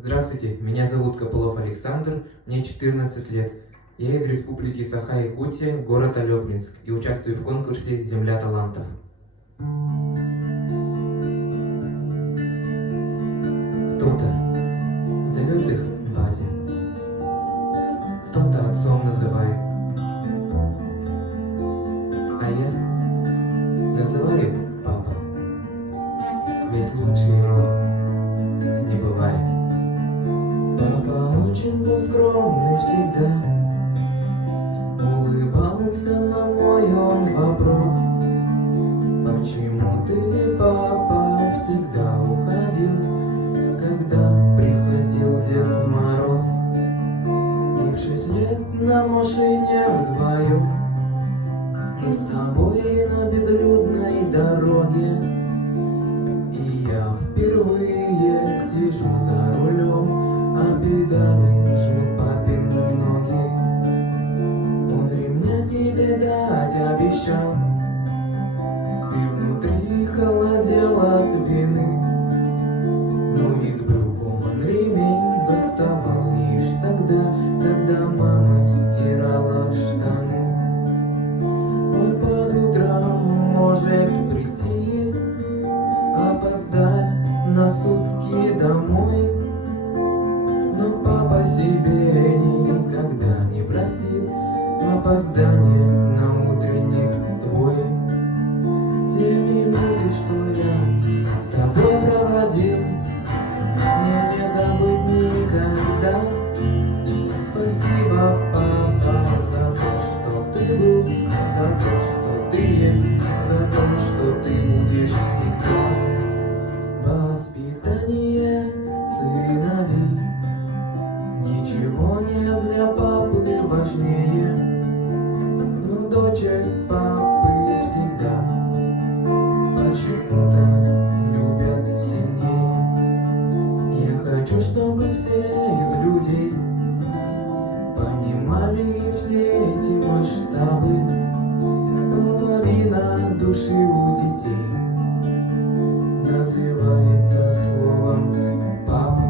Здравствуйте, меня зовут Копылов Александр, мне 14 лет. Я из Республики Саха-Якутия, город Алепнинск, и участвую в конкурсе «Земля талантов». Кто-то зовет их батя, кто-то отцом называет, а я называю папа, ведь лучше его не бывает. Папа очень был скромный всегда, улыбался на мой он вопрос: почему ты, папа, всегда уходил, когда приходил Дед Мороз? И в 6 лет на машине вдвоем мы с тобой на безлюдной дороге, и я впервые сижу за рулем, а педали жмут папины ноги. Он ремня тебе дать обещал, ты внутри холодел от вины, но из брюк он ремень доставал лишь тогда, когда мама стирала штаны. Он под утром может прийти, опоздать на сутки домой, но папа себе никогда не простит опоздание на утренних двое. Те минуты, что я с тобой проводил, мне не забыть никогда. Спасибо, папа, за то, что ты был, за то, что ты есть, за то, что ты будешь всегда. Воспитание сыновей, ничего нет для папы важнее, но дочек папы всегда почему-то любят сильнее. Я хочу, чтобы все из людей понимали все эти масштабы. Половина души у детей называется словом папы.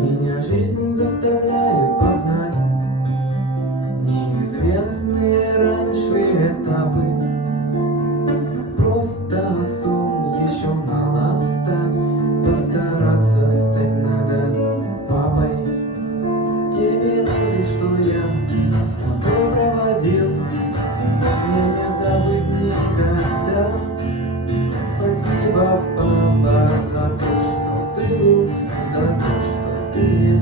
Меня жизнь заставляет познать неизвестные раньше этапы. Просто отцом еще мало стать, постараться стать надо папой. Те минуты, что я с тобой проводил, мне не забыть никогда. Спасибо, папа, за то, что ты был, за то, что ты